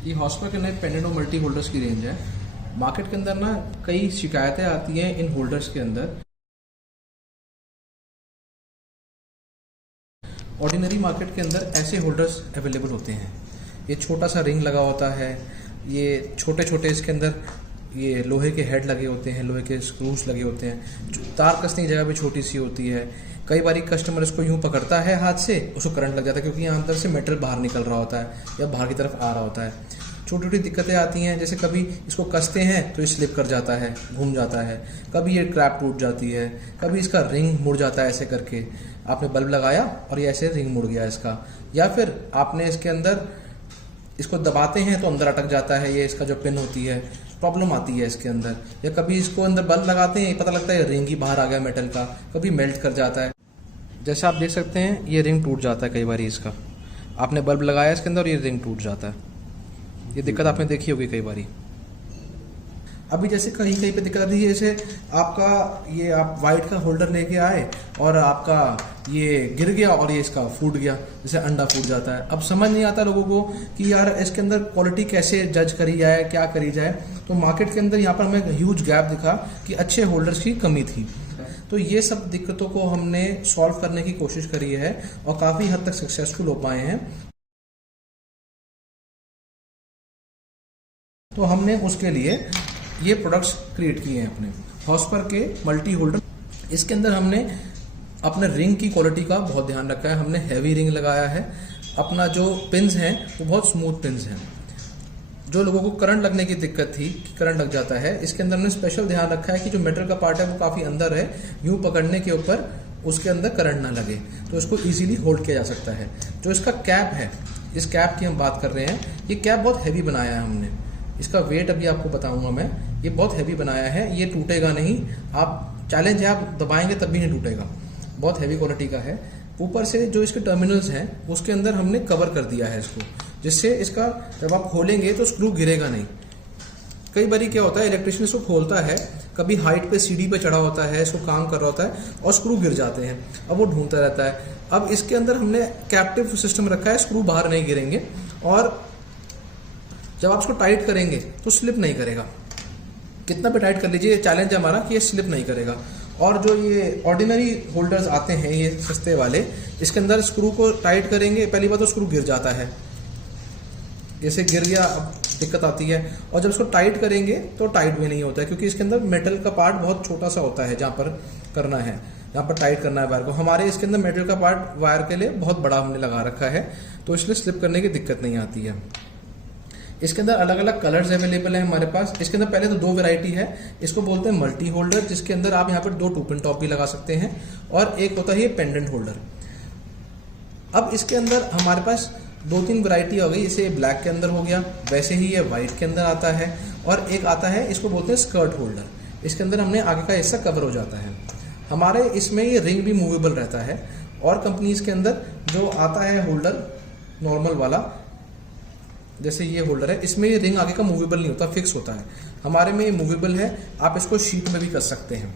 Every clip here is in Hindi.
ये हॉस्पर के अंदर पेंडेंट और मल्टी होल्डर्स की रेंज है। मार्केट के अंदर ना कई शिकायतें आती हैं इन होल्डर्स के अंदर। ऑर्डिनरी मार्केट के अंदर ऐसे होल्डर्स अवेलेबल होते हैं। ये छोटा सा रिंग लगा होता है, ये छोटे छोटे इसके अंदर ये लोहे के हेड लगे होते हैं, लोहे के स्क्रूज लगे होते हैं, तार कसने की जगह भी छोटी सी होती है। कई बार कस्टमर इसको यूं पकड़ता है हाथ से, उसको करंट लग जाता है क्योंकि यहाँ अंदर से मेटल बाहर निकल रहा होता है या बाहर की तरफ आ रहा होता है। छोटी छोटी दिक्कतें आती हैं, जैसे कभी इसको कसते हैं तो ये स्लिप कर जाता है, घूम जाता है, कभी ये क्रैप टूट जाती है, कभी इसका रिंग मुड़ जाता है ऐसे करके। आपने बल्ब लगाया और ये ऐसे रिंग मुड़ गया इसका, या फिर आपने इसके अंदर इसको दबाते हैं तो अंदर अटक जाता है, ये इसका जो पिन होती है, प्रॉब्लम आती है इसके अंदर। या कभी इसको अंदर बल्ब लगाते हैं, पता लगता है रिंग ही बाहर आ गया मेटल का, कभी मेल्ट कर जाता है। जैसे आप देख सकते हैं ये रिंग टूट जाता है कई बार इसका, आपने बल्ब लगाया इसके अंदर और ये रिंग टूट जाता है। ये दिक्कत आपने देखी होगी कई बारी। अभी जैसे कहीं कहीं पे दिक्कत आती है, जैसे आपका ये आप वाइट का होल्डर लेके आए और आपका ये गिर गया और ये इसका फूट गया, जैसे अंडा फूट जाता है। अब समझ नहीं आता लोगों को कि यार इसके अंदर क्वालिटी कैसे जज करी जाए, क्या करी जाए। तो मार्केट के अंदर यहाँ पर हमें ह्यूज गैप दिखा कि अच्छे होल्डर्स की कमी थी। तो ये सब दिक्कतों को हमने सॉल्व करने की कोशिश करी है और काफ़ी हद तक सक्सेसफुल हो पाए हैं। तो हमने उसके लिए ये प्रोडक्ट्स क्रिएट किए हैं अपने हॉस्पर के मल्टी होल्डर। इसके अंदर हमने अपने रिंग की क्वालिटी का बहुत ध्यान रखा है। हमने हैवी रिंग लगाया है, अपना जो पिन्स हैं वो बहुत स्मूथ पिन्स हैं। जो लोगों को करंट लगने की दिक्कत थी कि करंट लग जाता है, इसके अंदर हमने स्पेशल ध्यान रखा है कि जो मेटल का पार्ट है वो काफ़ी अंदर है, यूं पकड़ने के ऊपर उसके अंदर करंट ना लगे, तो इसको इजीली होल्ड किया जा सकता है। जो इसका कैप है, इस कैप की हम बात कर रहे हैं, ये कैप बहुत हैवी बनाया है हमने। इसका वेट अभी आपको बताऊंगा मैं। ये बहुत हैवी बनाया है, ये टूटेगा नहीं। आप चैलेंज है, आप दबाएंगे तब भी नहीं टूटेगा, बहुत हैवी क्वालिटी का है। ऊपर से जो इसके टर्मिनल्स हैं उसके अंदर हमने कवर कर दिया है इसको, जिससे इसका जब आप खोलेंगे तो स्क्रू गिरेगा नहीं। कई बारी क्या होता है, इलेक्ट्रिशियन इसको खोलता है, कभी हाइट पे सीढ़ी पे चढ़ा होता है, इसको काम कर रहा होता है और स्क्रू गिर जाते हैं, अब वो ढूंढता रहता है। अब इसके अंदर हमने कैप्टिव सिस्टम रखा है, स्क्रू बाहर नहीं गिरेंगे और जब आप इसको टाइट करेंगे तो स्लिप नहीं करेगा। कितना भी टाइट कर लीजिए, चैलेंज है हमारा कि ये स्लिप नहीं करेगा। और जो ये ऑर्डिनरी होल्डर्स आते हैं ये सस्ते वाले, इसके अंदर स्क्रू को टाइट करेंगे, पहली बार तो स्क्रू गिर जाता है, जैसे गिर गया अब दिक्कत आती है। और जब इसको टाइट करेंगे तो टाइट भी नहीं होता है, क्योंकि इसके अंदर मेटल का पार्ट बहुत छोटा सा होता है जहाँ पर करना है, जहाँ पर टाइट करना है वायर को। हमारे इसके अंदर मेटल का पार्ट वायर के लिए बहुत बड़ा हमने लगा रखा है, तो इसलिए स्लिप करने की दिक्कत नहीं आती है। इसके अंदर अलग अलग कलर्स अवेलेबल है हमारे पास। इसके अंदर पहले तो दो वैरायटी है, इसको बोलते हैं मल्टी होल्डर, जिसके अंदर आप यहाँ पर दो टू पिन टॉप भी लगा सकते हैं, और एक होता है ये पेंडेंट होल्डर। अब इसके अंदर हमारे पास दो तीन वैरायटी हो गई। इसे ब्लैक के अंदर हो गया, वैसे ही ये व्हाइट के अंदर आता है, और एक आता है इसको बोलते हैं स्कर्ट होल्डर। इसके अंदर हमने आगे का हिस्सा कवर हो जाता है। हमारे इसमें ये रिंग भी मूवेबल रहता है। और कंपनीज के अंदर जो आता है होल्डर नॉर्मल वाला, जैसे ये होल्डर है, इसमें ये रिंग आगे का मूवेबल नहीं होता, फिक्स होता है। हमारे में ये मूवेबल है, आप इसको शीट में भी कर सकते हैं,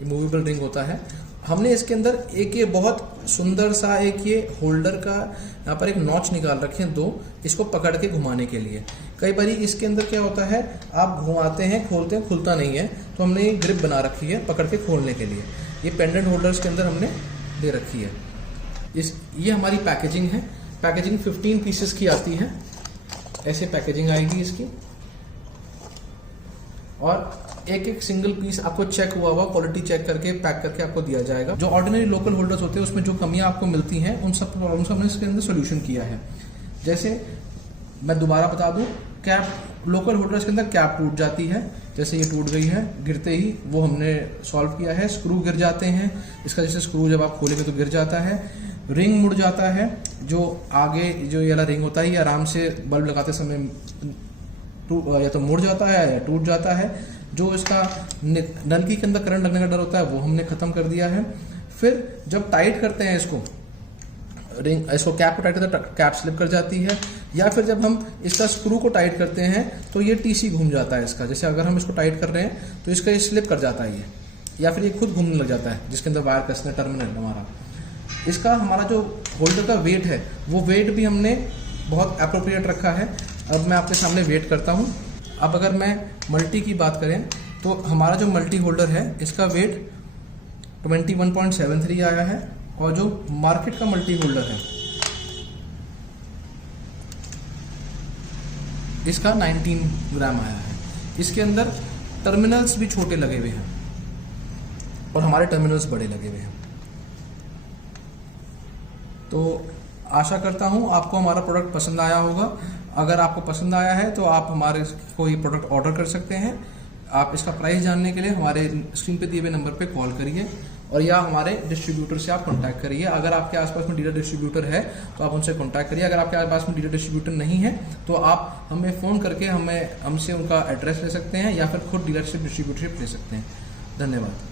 ये मूवेबल रिंग होता है। हमने इसके अंदर एक ये बहुत सुंदर सा एक ये होल्डर का यहाँ पर एक नॉच निकाल रखे हैं दो, इसको पकड़ के घुमाने के लिए। कई बारी इसके अंदर क्या होता है, आप घुमाते हैं, खोलते हैं, खुलता नहीं है, तो हमने ये ग्रिप बना रखी है पकड़ के खोलने के लिए। ये पेंडेंट होल्डर्स के अंदर हमने दे रखी है। ये हमारी पैकेजिंग है। पैकेजिंग 15 पीसेस की आती है, ऐसे पैकेजिंग आएगी इसकी, और एक एक सिंगल पीस आपको चेक हुआ हुआ क्वालिटी चेक करके पैक करके आपको दिया जाएगा। जो ऑर्डिनरी लोकल होल्डर्स होते हैं उसमें जो कमियां आपको मिलती हैं, उन सब प्रॉब्लम्स हमने इसके अंदर सोल्यूशन किया है। जैसे मैं दोबारा बता दूं, कैप लोकल होल्डर्स के अंदर कैप टूट जाती है, जैसे ये टूट गई है गिरते ही, वो हमने सॉल्व किया है। स्क्रू गिर जाते हैं, इसका जैसे स्क्रू जब आप खोलेंगे तो गिर जाता है। रिंग मुड़ जाता है, जो आगे जो ये वाला रिंग होता है ये आराम से बल्ब लगाते समय या तो मुड़ जाता है या टूट जाता है। जो इसका नलकी के अंदर करंट लगने का डर होता है वो हमने खत्म कर दिया है। फिर जब टाइट करते हैं इसको, रिंग इसको कैप को टाइट करते हैं, कैप स्लिप कर जाती है। या फिर जब हम इसका स्क्रू को टाइट करते हैं तो ये टीसी घूम जाता है इसका, जैसे अगर हम इसको टाइट कर रहे हैं तो इसका ये स्लिप कर जाता है ये, या फिर ये खुद घूमने लग जाता है, जिसके अंदर वायर कसने टर्मिनल हमारा। इसका हमारा जो होल्डर का वेट है वो वेट भी हमने बहुत अप्रोप्रिएट रखा है। अब मैं आपके सामने वेट करता हूँ। अब अगर मैं मल्टी की बात करें तो हमारा जो मल्टी होल्डर है इसका वेट 21.73 आया है और जो मार्केट का मल्टी होल्डर है इसका 19 ग्राम आया है। इसके अंदर टर्मिनल्स भी छोटे लगे हुए हैं और हमारे टर्मिनल्स बड़े लगे हुए हैं। तो आशा करता हूँ आपको हमारा प्रोडक्ट पसंद आया होगा। अगर आपको पसंद आया है तो आप हमारे को ये प्रोडक्ट ऑर्डर कर सकते हैं। आप इसका प्राइस जानने के लिए हमारे स्क्रीन पे दिए हुए नंबर पे कॉल करिए और या हमारे डिस्ट्रीब्यूटर से आप कांटेक्ट करिए। अगर आपके आसपास में डीलर डिस्ट्रीब्यूटर है तो आप उनसे कांटेक्ट करिए। अगर आपके पास में डीलर डिस्ट्रीब्यूटर नहीं है तो आप हमें फ़ोन करके हमसे उनका एड्रेस ले सकते हैं या फिर खुद डीलरशिप डिस्ट्रीब्यूटरशिप ले सकते हैं। धन्यवाद।